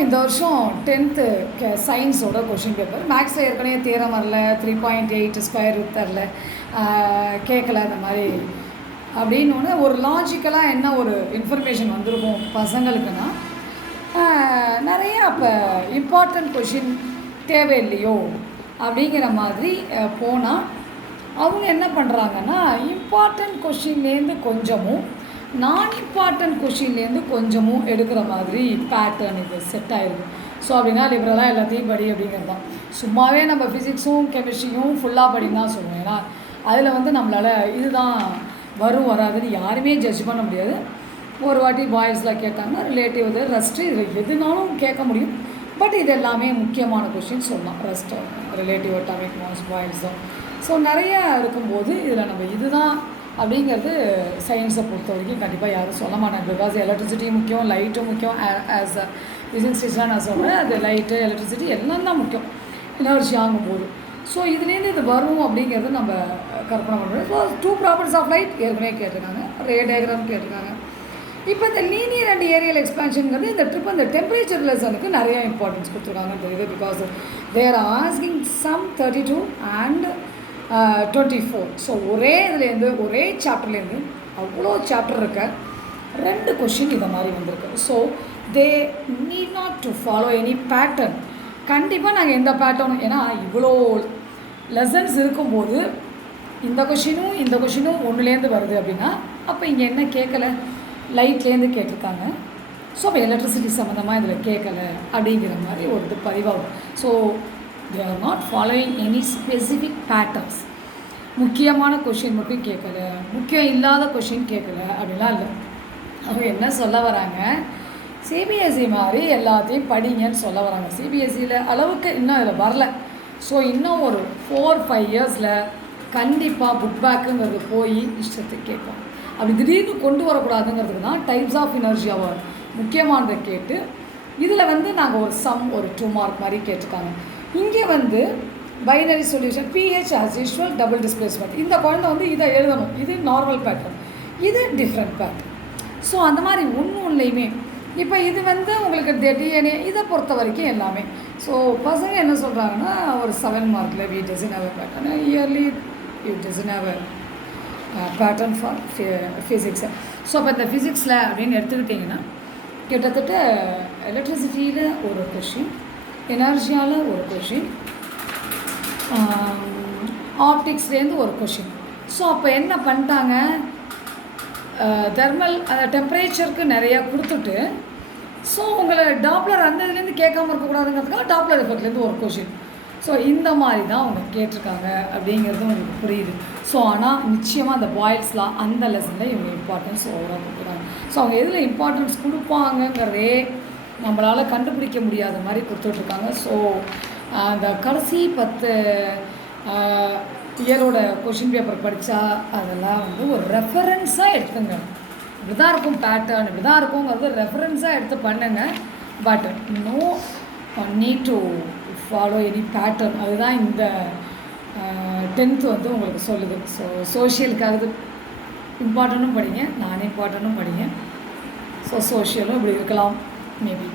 இந்த வருஷம் 10th சயின்ஸோட question paper மேக்ஸில் ஏற்கனவே தேரம் வரல 3.8 ஸ்கொயர் ரூட் தரல கேட்கல அந்த மாதிரி அப்படின்னு ஒரு லாஜிக்கலாக என்ன ஒரு இன்ஃபர்மேஷன் வந்திருக்கும் பசங்களுக்குன்னா நிறைய அப்போ இம்பார்ட்டண்ட் கொஷின் தேவையில்லையோ அப்படிங்கிற மாதிரி போனால் அவங்க என்ன பண்ணுறாங்கன்னா இம்பார்ட்டண்ட் கொஷின்லேருந்து கொஞ்சமும் நான் இம்பார்ட்டன்ட் கொஷின்லேருந்து கொஞ்சமும் எடுக்கிற மாதிரி பேட்டர்ன் இது செட் ஆகிருக்கு. ஸோ அப்படின்னா லிபரலாக எல்லாத்தையும் படி அப்படிங்கிறது தான். சும்மாவே நம்ம ஃபிசிக்ஸும் கெமிஸ்ட்ரியும் ஃபுல்லாக படின்னு தான் சொல்லுவோம். ஏன்னா அதில் நம்மளால் இதுதான் வரும் வராதுன்னு யாருமே ஜட்ஜ் பண்ண முடியாது. ஒரு வாட்டி பாய்ஸில் கேட்டாங்கன்னா ரிலேட்டிவ் இது ரெஸ்ட்டு இது எதுனாலும் கேட்க முடியும். பட் இது எல்லாமே முக்கியமான கொஷின் சொல்லலாம். ரெஸ்ட்டு ரிலேட்டிவ் அட்டாமிக் மாஸ் பாய்ஸும் ஸோ நிறையா இருக்கும்போது இதில் நம்ம இதுதான் அப்படிங்கிறது சயின்ஸை பொறுத்த வரைக்கும் கண்டிப்பாக யாரும் சொல்ல மாட்டாங்க. பிகாஸ் எலக்ட்ரிசிட்டி முக்கியம், லைட்டும் முக்கியம். ஆஸ் அ ஃபிசிக்ஸ் டீச்சராக நான் சொல்கிறேன், அது லைட்டு எலக்ட்ரிசிட்டி எல்லாம் தான் முக்கியம் எனர்ஜி ஆகும்போது. ஸோ இதுலேருந்து இது வரும் அப்படிங்கிறது நம்ம கற்பனை பண்ணுறோம். ஸோ 2 ப்ராப்பர்ட்டிஸ் ஆஃப் லைட் ஏற்கனவே கேட்டிருக்காங்க, ரே டயக்ராம் கேட்டிருக்காங்க. இப்போ இந்த லீனியர் அண்ட் ஏரியல் எக்ஸ்பான்ஷனுங்கிறது இந்த டெம்பரேச்சர் லெசனுக்கு நிறைய இம்பார்ட்டன்ஸ் கொடுத்துருக்காங்கன்னு தெரியுது. Because they're asking some 32 and 24. So ஒரே இதுலேருந்து ஒரே சாப்டர்லேருந்து அவ்வளோ சாப்டர் இருக்க 2 கொஷின் இதை மாதிரி வந்திருக்கு. So they need not to follow any pattern. கண்டிப்பாக நாங்கள் எந்த பேட்டர்னும், ஏன்னா இவ்வளோ லெசன்ஸ் இருக்கும்போது இந்த கொஷினும் ஒன்றுலேருந்து வருது அப்படின்னா அப்போ இங்கே என்ன கேட்கலை, லைட்லேருந்து கேட்டிருக்காங்க. ஸோ அப்போ எலக்ட்ரிசிட்டி சம்மந்தமாக இதில் கேட்கலை அப்படிங்கிற மாதிரி ஒரு இது பதிவாகும். So they are not following any specific patterns. முக்கியமான கொஷின் மட்டும் கேட்கல, முக்கியம் இல்லாத கொஷின் கேட்கல அப்படிலாம் இல்லை. அவங்க என்ன சொல்ல வராங்க, சிபிஎஸ்சி மாதிரி எல்லாத்தையும் படிங்கன்னு சொல்ல வராங்க. சிபிஎஸ்சியில் அளவுக்கு இன்னும் அதில் வரல. ஸோ இன்னும் ஒரு 4-5 இயர்ஸில் கண்டிப்பாக புக் பேக்குங்கிறது போய் இஷ்டத்துக்கு கேட்போம். அப்படி திடீர்னு கொண்டு வரக்கூடாதுங்கிறதுக்கு தான் டைப்ஸ் ஆஃப் எனர்ஜி அவர் முக்கியமானதை கேட்டு இதில் நாங்கள் ஒரு 2 மார்க் மாதிரி கேட்டிருக்காங்க. இங்கே binary solution pH as usual double displacement. இந்த குழந்தை இதை எழுதணும், இது நார்மல் பேட்டர்ன், இது டிஃப்ரெண்ட் பேட்டர்ன். ஸோ அந்த மாதிரி ஒன்றுலையுமே இப்போ இது உங்களுக்கு டிஎன்ஏ இதை பொறுத்த வரைக்கும் எல்லாமே. ஸோ பசங்க என்ன சொல்கிறாங்கன்னா ஒரு 7 மார்க்கில் we doesn't have a pattern, early you doesn't have a pattern for physics. So அப்போ இந்த ஃபிசிக்ஸில் அப்படின்னு எடுத்துக்கிட்டிங்கன்னா கிட்டத்தட்ட எலக்ட்ரிசிட்டியில் ஒரு கொஷின், எனர்ஜியால் ஒரு கொஷின், ஆப்டிக்ஸ்லேருந்து ஒரு கொஷின். ஸோ அப்போ என்ன பண்ணிட்டாங்க, தெர்மல் அந்த டெம்பரேச்சருக்கு நிறையா கொடுத்துட்டு ஸோ உங்களை டாப்லர் அந்த இதுலேருந்து கேட்காமல் இருக்கக்கூடாதுங்கிறதுக்காக டாப்லர் எஃபெக்ட்லேருந்து ஒரு கொஷின். ஸோ இந்த மாதிரி தான் அவங்க கேட்டிருக்காங்க அப்படிங்கிறது உங்களுக்கு புரியுது. ஸோ ஆனால் நிச்சயமாக அந்த பாய்ஸ்லாம் அந்த லெசனில் இவங்க இம்பார்ட்டன்ஸ் ஓவராக கொடுக்குறாங்க. ஸோ அவங்க எதில் இம்பார்ட்டன்ஸ் கொடுப்பாங்கங்கிறதே நம்மளால் கண்டுபிடிக்க முடியாத மாதிரி கொடுத்துட்ருக்காங்க. ஸோ அந்த கடைசி 10 இயரோட கொஷின் பேப்பர் படித்தா அதெல்லாம் ஒரு ரெஃபரன்ஸாக எடுத்துங்க. இப்படி தான் இருக்கும் பேட்டர்ன், இப்படி தான் இருக்குங்கிறது ரெஃபரன்ஸாக எடுத்து பண்ணுங்க. But no need to follow any pattern. அதுதான் இந்த 10th உங்களுக்கு சொல்லுது. ஸோ சோஷியலுக்காக இம்பார்ட்டண்ட்டும் படிங்க, நான் இம்பார்ட்டண்ட்டும் படிங்க. ஸோ சோஷியலும் இப்படி இருக்கலாம் மேபி.